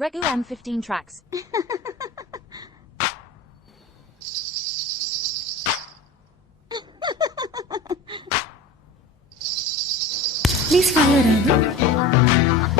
Reku M15 tracks. Please follow Raghu.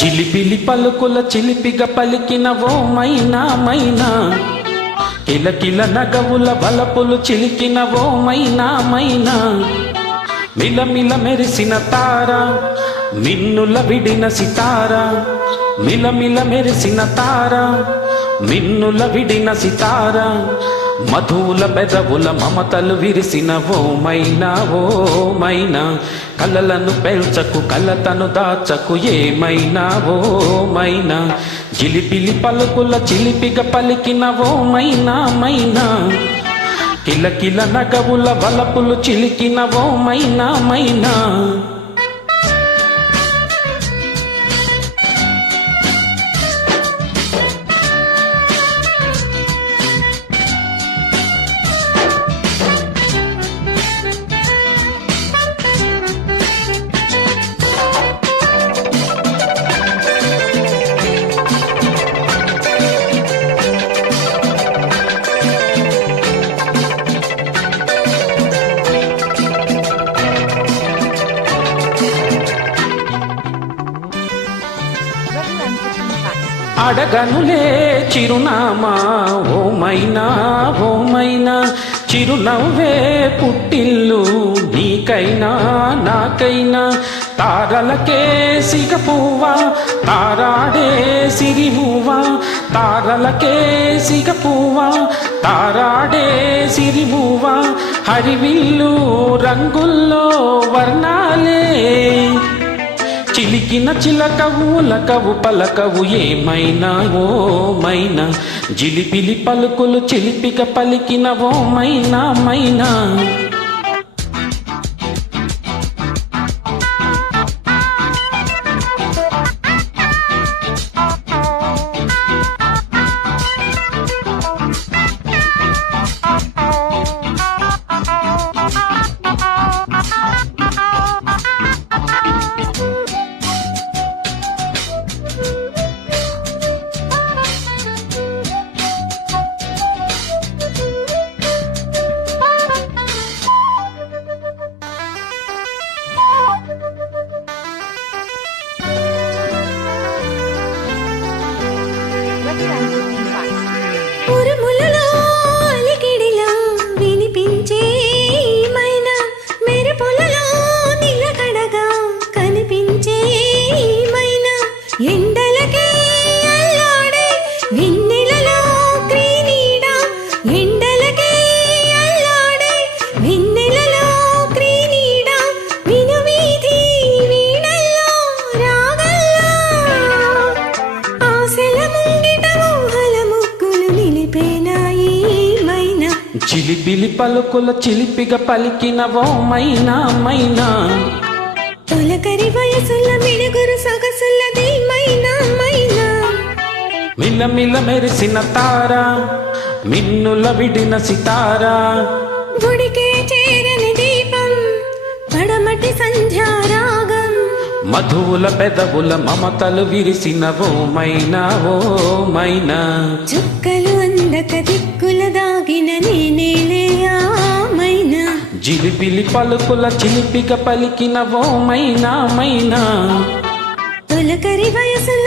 జిలిబిలి పలుకుల చిలిపిగా పలికిన ఓ మైనా మైనా, కిలకిల నగవుల బలపులు చిలికిన ఓ మైనా మైనా, మిలమిల మెరిసిన తార మిన్నుల విడిన సితార, మిలమిల మెరిసిన తార మిన్నుల విడిన సితార, మధువుల బెదవుల మమతలు విరిసిన ఓ మైనా ఓ మైనా, కలలను పెంచకు కలతను దాచకు ఏమైనా ఓ మైనా, జిలిపిలి పలుకుల చిలిపిగా పలికిన ఓ మైనా మైనా, కిలకిల నగవుల వలపులు చిలికిన ఓ మైనా మైనా. Reku M15 tracks. అడగనులే చిరునామా ఓ మైనా ఓ మైనా, చిరునవ్వే పుట్టిల్లు నీకైనా నాకైనా, తారలకే సిగపువ్వా తారాడే సిరిమువ్వా, తారలకే సిగపువ్వా తారాడే సిరిమువ్వా, హరివిల్లు రంగుల్లో వర్ణాలే, చిలికిన చిలకవు లకవు పలకవు ఏమైనా ఓ మైనా, జిలిపిలి పలుకులు చిలిపిగా పలికిన ఓ మైనా మైనా. Reku M15 tracks. ఉరుములలో అలికిడిలా వినిపించే మైనా, మెరుపులలో నిలకడగా కనిపించే మైనా, ఎండలకే అల్లాడే వెన్నెలలో క్రీనీడా, ఎండలకే అల్లాడే వెన్నెలలో క్రీనీడా, వినువీధి వీణల్లో రాగల్లా, ఆశల ముంగిట ఊహల ముగ్గులు నిలిపేనాయి మైనా, చిలిబిలి పలుకుల చిలిపిగా పలికిన ఓ మైనా మైనా, తొలకరి వయసుల మిడుగురు సొగసులది మైనా మైనా, మిలమిల మెరిసిన తార మిన్నుల విడిన సితార, గుడికే చేరని దీపం పడమటి సంధ్యారాగం, మధువుల పెదవుల మమతలు విరిసిన ఓ మైనా ఓ మైనా, చుక్కలు అందక దిక్కుల దాగిన నేనేలే ఆ మైనా, జిలిపిలి పలుకుల చిలిపిగా పలికిన ఓ మైనా మైనా. తొలకరి వయసుల